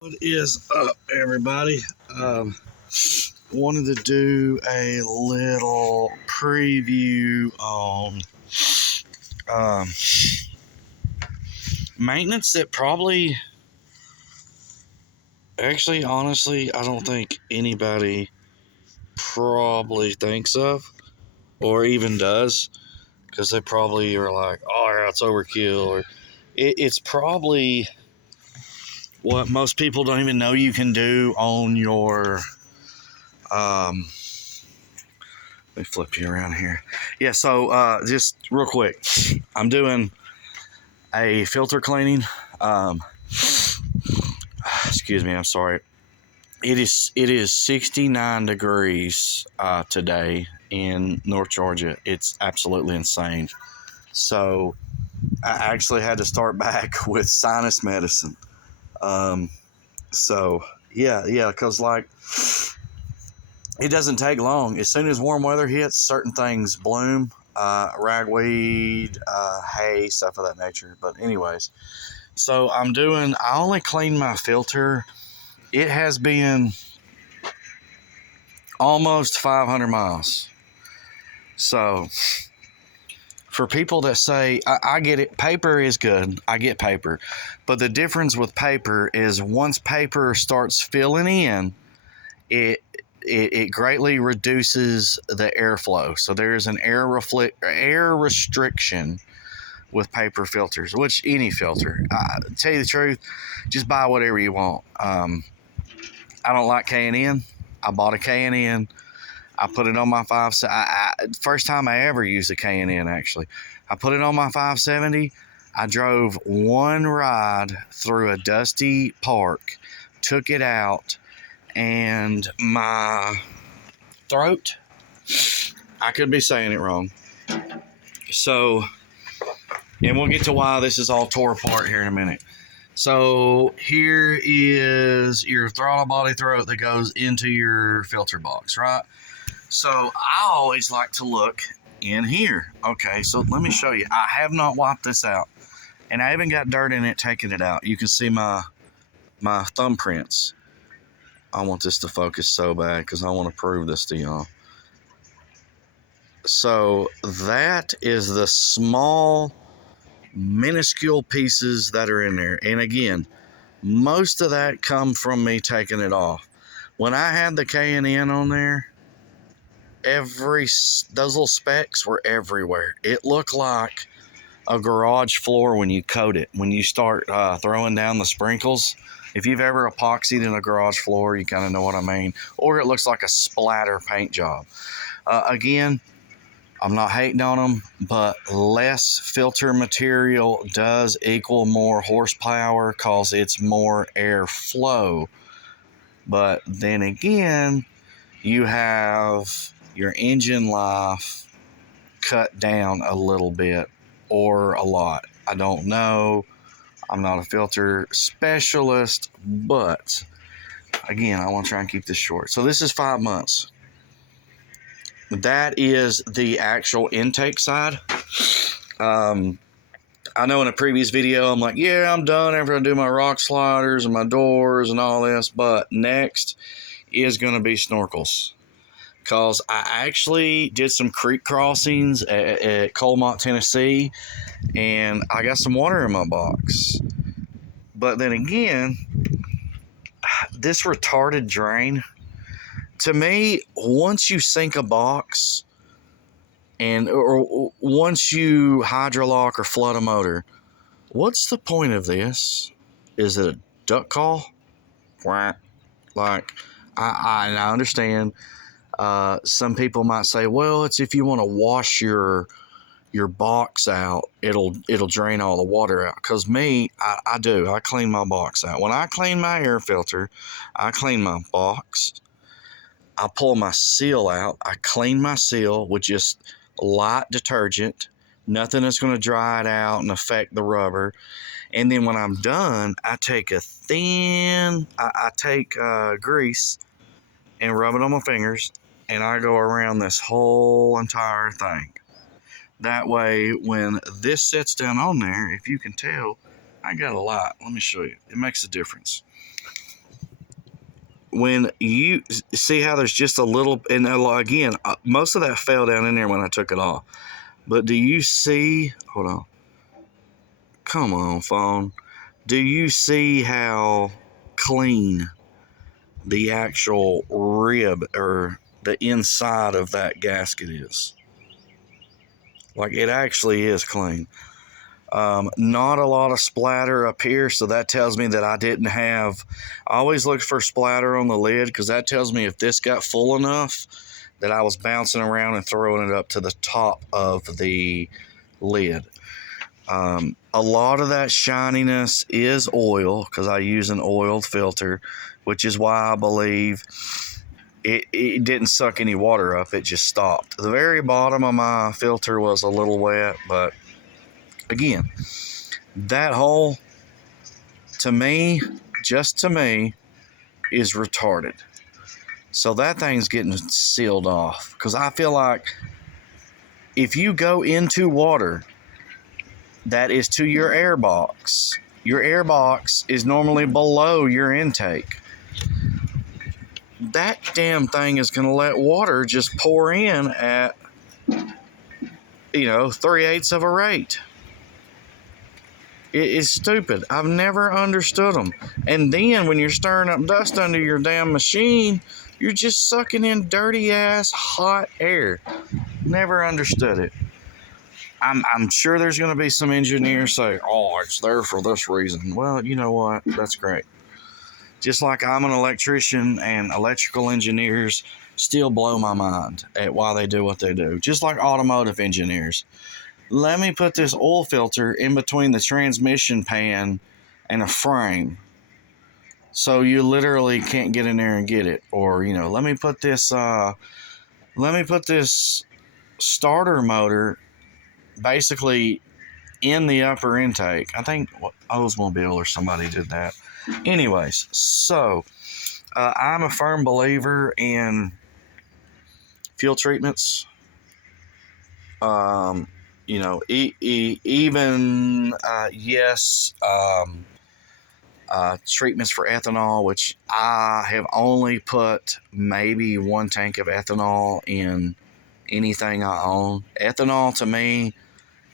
What is up, everybody? Wanted to do a little preview on um, maintenance that probably, actually, honestly, I don't think anybody probably thinks of or even does, because they probably are like, oh, yeah, it's overkill, or it's probably what most people don't even know you can do on your let me flip you around here. Yeah, so just real quick, I'm doing a filter cleaning. Um, excuse me, I'm sorry. It is 69 degrees today in North Georgia. It's absolutely insane. So I actually had to start back with sinus medicine. Um, so yeah, because like it doesn't take long. As soon as warm weather hits, certain things bloom. Ragweed, hay, stuff of that nature. But anyways, so I only clean my filter. It has been almost 500 miles. So for people that say, I get it, paper is good. I get paper. But the difference with paper is once paper starts filling in, it greatly reduces the airflow. So there's an air restriction with paper filters, which any filter. Tell you the truth, just buy whatever you want. I don't like K&N. I bought a K&N. I put it on my first time I ever used a K&N, actually. I put it on my 570. I drove one ride through a dusty park, took it out, and my throat, I could be saying it wrong. So, and we'll get to why this is all tore apart here in a minute. So here is your throttle body throat that goes into your filter box, right? So I always like to look in here. Okay, so let me show you. I have not wiped this out, and I even got dirt in it taking it out. You can see my thumbprints. I want this to focus so bad because I want to prove this to y'all. So that is the small, minuscule pieces that are in there. And again, most of that come from me taking it off. When I had the K&N on there, those little specks were everywhere. It looked like a garage floor when you coat it. When you start throwing down the sprinkles, if you've ever epoxied in a garage floor, you kind of know what I mean. Or it looks like a splatter paint job. Again, I'm not hating on them, but less filter material does equal more horsepower because it's more airflow. But then again, you have your engine life cut down a little bit or a lot. I don't know. I'm not a filter specialist, but again, I want to try and keep this short. So this is 5 months. That is the actual intake side. I know in a previous video, I'm like, yeah, I'm done after I do my rock sliders and my doors and all this, but next is going to be snorkels. Because I actually did some creek crossings at Colmont, Tennessee, and I got some water in my box. But then again, this retarded drain, to me, once you sink a box or once you hydrolock or flood a motor, what's the point of this? Is it a duck call? Like, I understand. Some people might say, well, it's if you want to wash your box out, it'll drain all the water out. Because me, I do. I clean my box out. When I clean my air filter, I clean my box. I pull my seal out. I clean my seal with just light detergent. Nothing that's going to dry it out and affect the rubber. And then when I'm done, I take I take grease and rub it on my fingers, and I go around this whole entire thing. That way, when this sets down on there, if you can tell, I got a lot. Let me show you. It makes a difference. when you see how there's just a little, and again, most of that fell down in there when I took it off. But do you see, hold on, come on, phone. Do you see how clean the actual rib or the inside of that gasket is? Like, it actually is clean. Not a lot of splatter up here, so that tells me that I didn't have. I always look for splatter on the lid because that tells me if this got full enough that I was bouncing around and throwing it up to the top of the lid. A lot of that shininess is oil because I use an oiled filter, which is why I believe it didn't suck any water up. It just stopped. The very bottom of my filter was a little wet, but again, that hole, to me, just to me, is retarded. So that thing's getting sealed off because I feel like if you go into water that is to your air box is normally below your intake. That damn thing is going to let water just pour in at, 3/8 of a rate. It is stupid. I've never understood them. And then when you're stirring up dust under your damn machine, you're just sucking in dirty ass hot air. Never understood it. I'm sure there's going to be some engineers say, oh, it's there for this reason. Well, you know what? That's great. Just like I'm an electrician and electrical engineers still blow my mind at why they do what they do. Just like automotive engineers. Let me put this oil filter in between the transmission pan and a frame. So you literally can't get in there and get it. Or, let me put this starter motor basically in the upper intake. I think Oldsmobile or somebody did that. Anyways, so I'm a firm believer in fuel treatments. Treatments for ethanol, which I have only put maybe one tank of ethanol in anything I own. Ethanol to me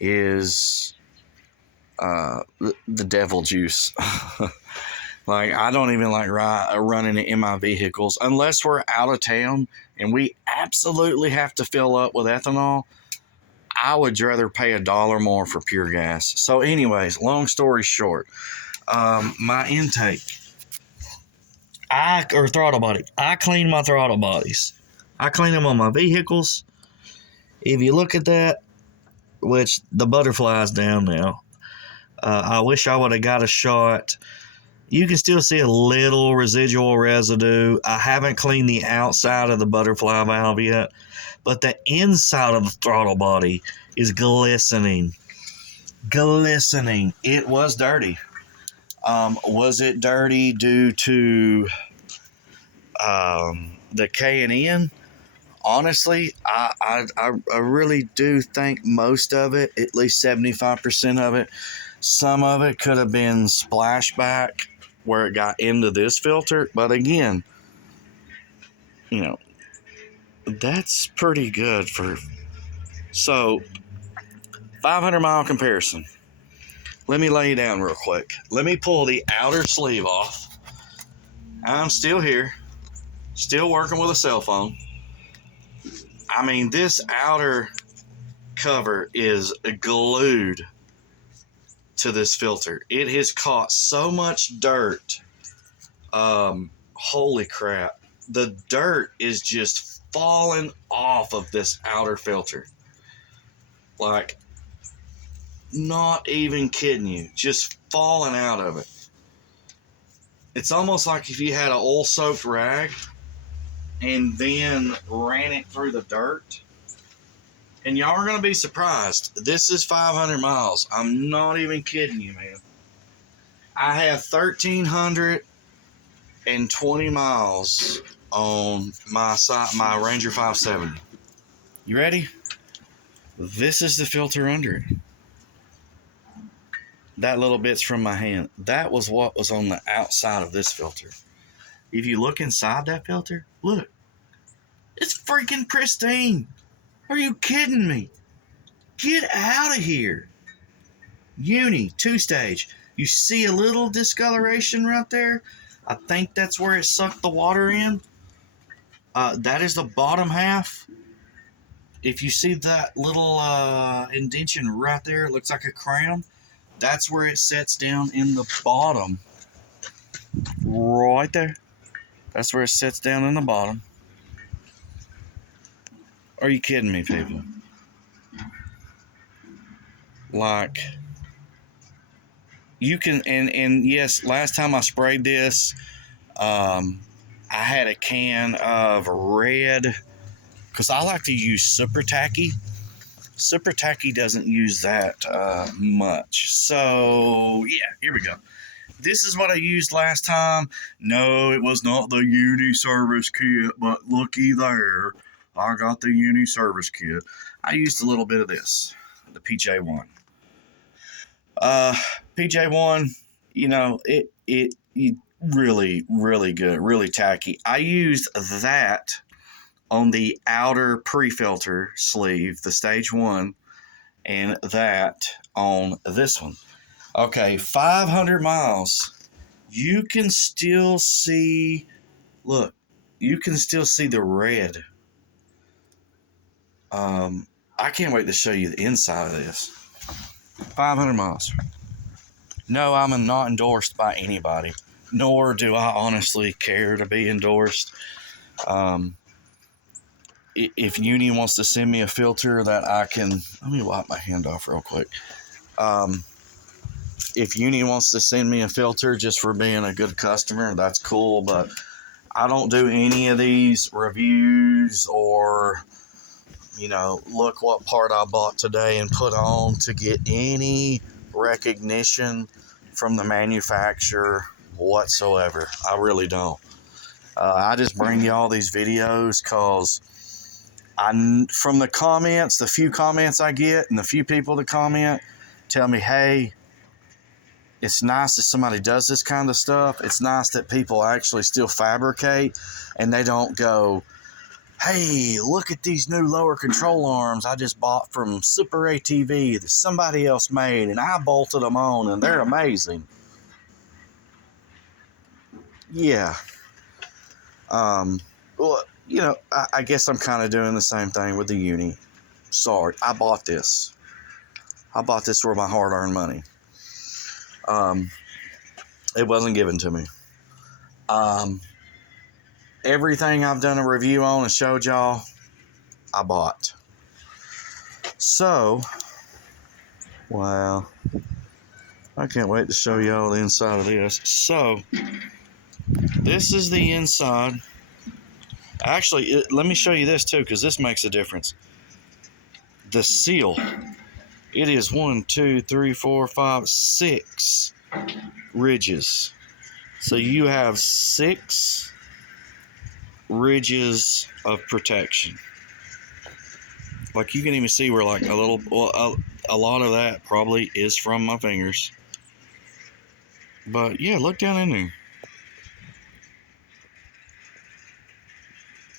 is the devil juice. Like, I don't even like running it in my vehicles unless we're out of town and we absolutely have to fill up with ethanol. I would rather pay $1 more for pure gas. So anyways, long story short, my intake, throttle body, I clean my throttle bodies. I clean them on my vehicles. If you look at that, which the butterfly's down now, I wish I would have got a shot. You can still see a little residual residue. I haven't cleaned the outside of the butterfly valve yet, but the inside of the throttle body is glistening. Glistening. It was dirty. Was it dirty due to the K&N? Honestly, I really do think most of it, at least 75% of it, some of it could have been splashback where it got into this filter. But again, that's pretty good for. So, 500-mile comparison. Let me lay you down real quick. Let me pull the outer sleeve off. I'm still here, still working with a cell phone. I mean, this outer cover is glued to this filter. It has caught so much dirt. Holy crap. The dirt is just falling off of this outer filter. Like, not even kidding you. Just falling out of it. It's almost like if you had an oil-soaked rag and then ran it through the dirt. And y'all are going to be surprised. This is 500 miles. I'm not even kidding you, man. I have 1,320 miles on my Ranger 570. You ready? This is the filter under it. That little bit's from my hand. That was what was on the outside of this filter. if you look inside that filter, look, it's freaking pristine. Are you kidding me? Get out of here. Uni, 2-stage. You see a little discoloration right there? I think that's where it sucked the water in. That is the bottom half. If you see that little indention right there, it looks like a crown. That's where it sets down in the bottom. Right there. That's where it sets down in the bottom. Are you kidding me, people? Like, you can, and yes, last time I sprayed this, I had a can of red, because I like to use super tacky. Super tacky doesn't use that much. So, yeah, here we go. This is what I used last time. No, it was not the Uni service kit, but looky there. I got the Uni service kit. I used a little bit of this, the PJ1. PJ1, you know, it really, really good, really tacky. I used that on the outer pre-filter sleeve, the stage 1, and that on this one. Okay, 500 miles. You can still see, look, you can still see the red. I can't wait to show you the inside of this. 500 miles. No, I'm not endorsed by anybody, nor do I honestly care to be endorsed. If Uni wants to send me a filter that I can, let me wipe my hand off real quick. If Uni wants to send me a filter just for being a good customer, that's cool, but I don't do any of these reviews or, you know, look what part I bought today and put on to get any recognition from the manufacturer whatsoever. I really don't. I just bring you all these videos because from the comments, the few comments I get and the few people that comment tell me, hey, it's nice that somebody does this kind of stuff. It's nice that people actually still fabricate and they don't go, hey, look at these new lower control arms I just bought from Super ATV that somebody else made and I bolted them on and they're amazing. Yeah. Well, you know, I guess I'm kind of doing the same thing with the Uni. Sorry, I bought this. I bought this for my hard-earned money. It wasn't given to me. Everything I've done a review on and showed y'all, I bought. So, wow. I can't wait to show y'all the inside of this. So, this is the inside. Actually, let me show you this too, because this makes a difference. The seal. It is 1, 2, 3, 4, 5, 6 ridges. So you have 6 ridges of protection. Like you can even see where like a lot of that probably is from my fingers. But yeah, look down in there.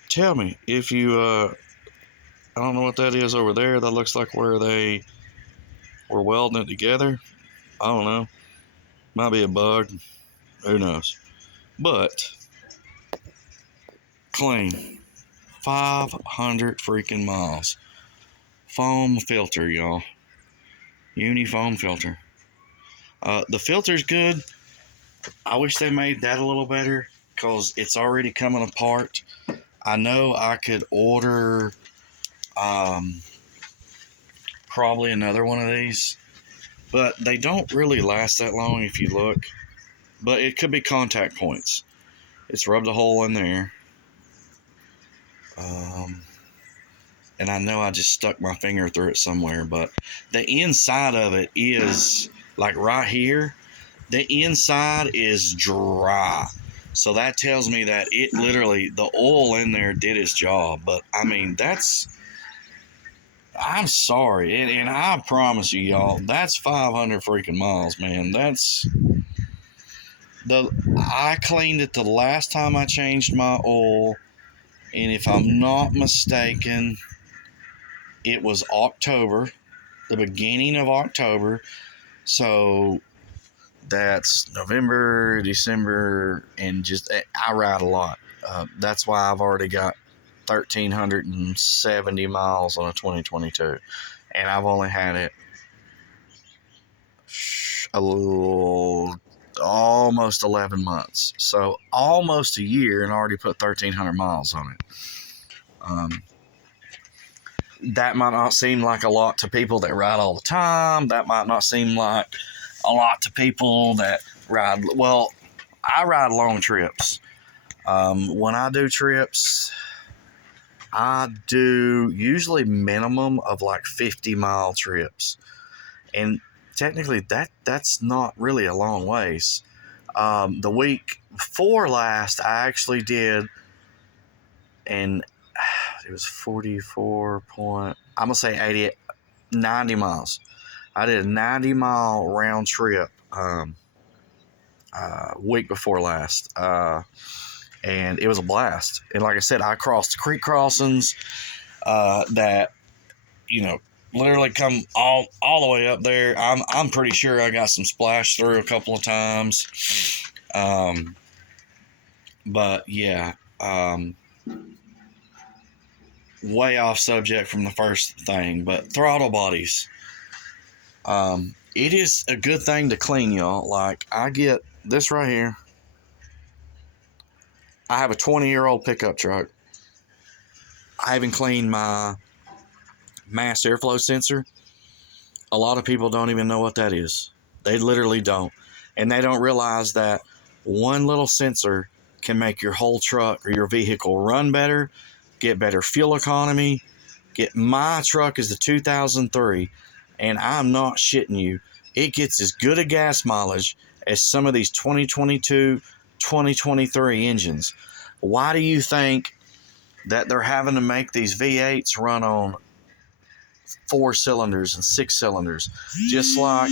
Tell me if you, I don't know what that is over there. That looks like where they were welding it together. I don't know. Might be a bug. Who knows? But clean. 500 freaking miles. Foam filter, y'all. Uni foam filter. The filter's good. I wish they made that a little better because it's already coming apart. I know I could order probably another one of these, but they don't really last that long if you look. But it could be contact points. It's rubbed a hole in there. And I know I just stuck my finger through it somewhere, but the inside of it is, like right here, the inside is dry. So that tells me that it literally, the oil in there did its job. But I mean, I'm sorry. And I promise you, y'all, that's 500 freaking miles, man. I cleaned it the last time I changed my oil, and if I'm not mistaken, it was October, the beginning of October. So that's November, December, and just I ride a lot. That's why I've already got 1,370 miles on a 2022, and I've only had it a little, almost 11 months. So almost a year, and already put 1,300 miles on it. That might not seem like a lot to people that ride all the time. That might not seem like a lot to people that ride. Well, I ride long trips. When I do trips, I do usually minimum of like 50-mile trips. And technically that's not really a long ways. The week before last, I actually did, and it was 44 point, I'm going to say 80, 90 miles. I did a 90-mile round trip week before last. And it was a blast. And like I said, I crossed creek crossings that, you know, literally come all the way up there. I'm pretty sure I got some splash through a couple of times. But yeah, way off subject from the first thing, but throttle bodies. It is a good thing to clean, y'all. Like, I get this right here. I have a 20-year-old pickup truck. I haven't cleaned my mass airflow sensor. A lot of people don't even know what that is. They literally don't. And they don't realize that one little sensor can make your whole truck or your vehicle run better, get better fuel economy. My truck is the 2003, and I'm not shitting you. It gets as good a gas mileage as some of these 2022, 2023 engines. Why do you think that they're having to make these V8s run on 4 cylinders and 6 cylinders, just like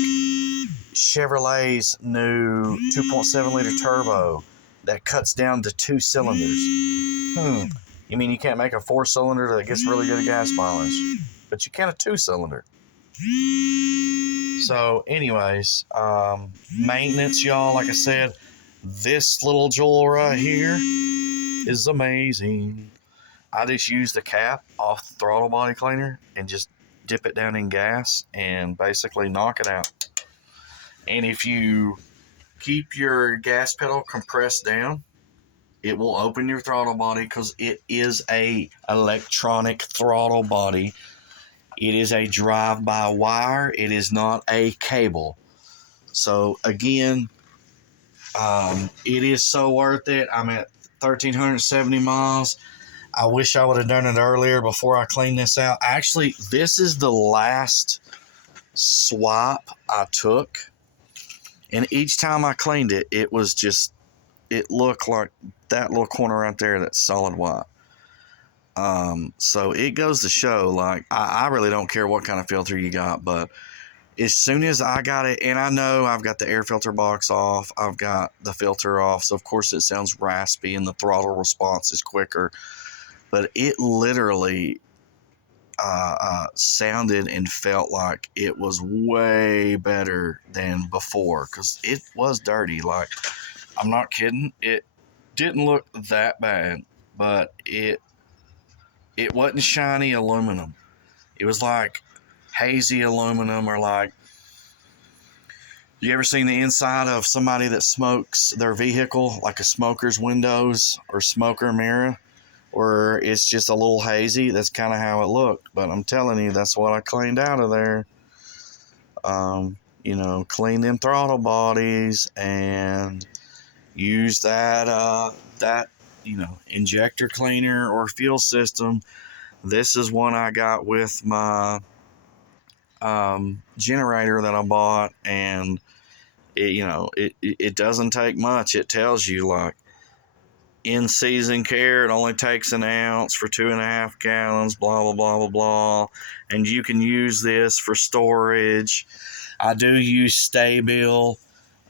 Chevrolet's new 2.7 liter turbo that cuts down to 2 cylinders? You mean you can't make a 4 cylinder that gets really good gas mileage, but you can a 2 cylinder? So anyways, maintenance, y'all, like I said, this little jewel right here is amazing. I just use the cap off the throttle body cleaner and just dip it down in gas and basically knock it out. And if you keep your gas pedal compressed down, it will open your throttle body, because it is a electronic throttle body. It is a drive-by-wire. It is not a cable. So again, it is so worth it. I'm at 1,370 miles. I wish I would have done it earlier before I cleaned this out. Actually, this is the last swap I took. And each time I cleaned it, it was just, it looked like that little corner right there, that's solid white. So it goes to show, like, I really don't care what kind of filter you got, but as soon as I got it, and I know I've got the air filter box off, I've got the filter off, so of course it sounds raspy and the throttle response is quicker, but it literally sounded and felt like it was way better than before, because it was dirty. Like, I'm not kidding, it didn't look that bad, but it wasn't shiny aluminum. It was like hazy aluminum, or like, you ever seen the inside of somebody that smokes their vehicle, like a smoker's windows or smoker mirror, where it's just a little hazy? That's kind of how it looked. But I'm telling you, that's what I cleaned out of there. Clean them throttle bodies and use that injector cleaner or fuel system. This is one I got with my generator that I bought, and it doesn't take much. It tells you, like, in season care, it only takes an ounce for 2.5 gallons, blah blah blah blah blah, and you can use this for storage. I do use Stay-Bil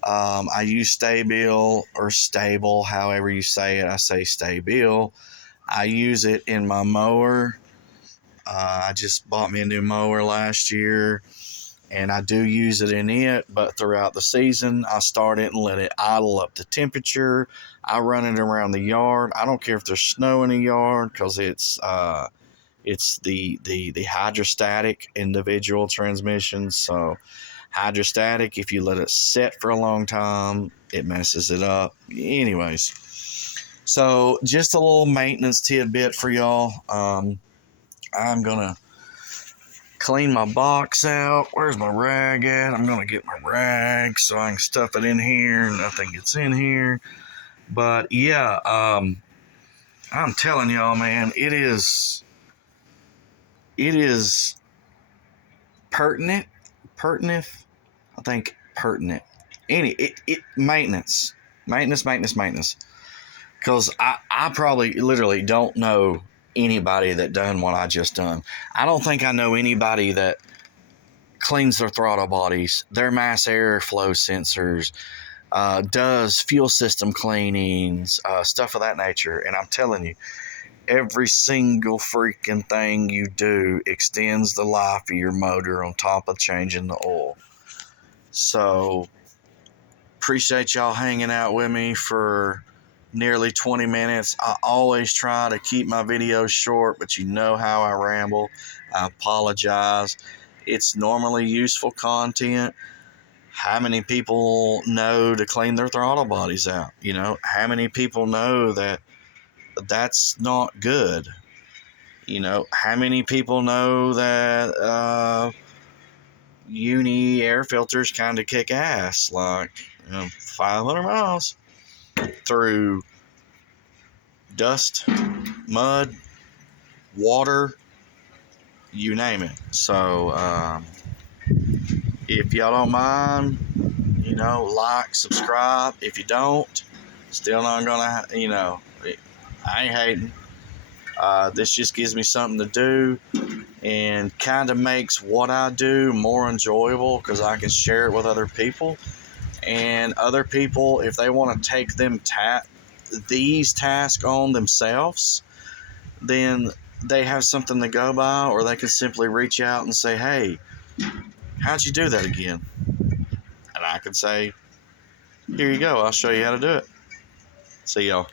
I use Stabil or Stable, however you say it. I say Stabil. I use it in my mower. I just bought me a new mower last year, and I do use it in it, but throughout the season, I start it and let it idle up the temperature. I run it around the yard. I don't care if there's snow in the yard because it's the hydrostatic individual transmission. So hydrostatic, if you let it set for a long time, it messes it up. Anyways, so just a little maintenance tidbit for y'all. I'm gonna clean my box out. Where's my rag at? I'm gonna get my rag so I can stuff it in here. Nothing gets in here. But yeah, I'm telling y'all, man, it is pertinent. I think pertinent. Maintenance. Because I probably literally don't know anybody that done what I just done. I don't think I know anybody that cleans their throttle bodies, their mass airflow sensors, does fuel system cleanings, stuff of that nature. And I'm telling you, every single freaking thing you do extends the life of your motor on top of changing the oil. So, appreciate y'all hanging out with me for nearly 20 minutes. I always try to keep my videos short, but you know how I ramble. I apologize. It's normally useful content. How many people know to clean their throttle bodies out? You know, how many people know that that's not good? You know, how many people know that uni air filters kind of kick ass, like 500 miles through dust, mud, water, you name it. So if y'all don't mind, like, subscribe. If you don't, still not gonna, I ain't hating. This just gives me something to do and kind of makes what I do more enjoyable because I can share it with other people. And other people, if they want to take these tasks on themselves, then they have something to go by, or they can simply reach out and say, hey, how'd you do that again? And I can say, here you go, I'll show you how to do it. See y'all.